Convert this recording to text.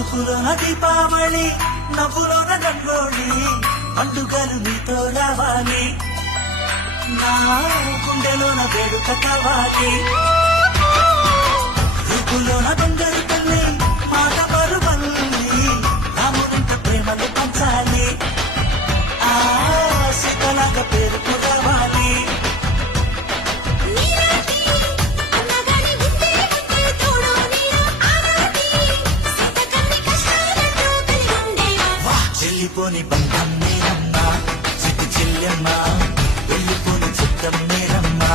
చూపులోన దీపావళి నవ్వులోన రంగోళి పండుగలు నీతో రావాలి నా గుండెలోన వేడుక కావాలి రూపులోన బంగారు తల్లి మాట పరువల్లి రామునింట ప్రేమలు పంచాలి ఆ సీతలాగా పేరుకు రావాలి వెళ్ళిపోని బంధం నేరమ్మా చిట్టి చెల్లెమ్మా వెళ్ళిపోని చిత్తం నేరమ్మా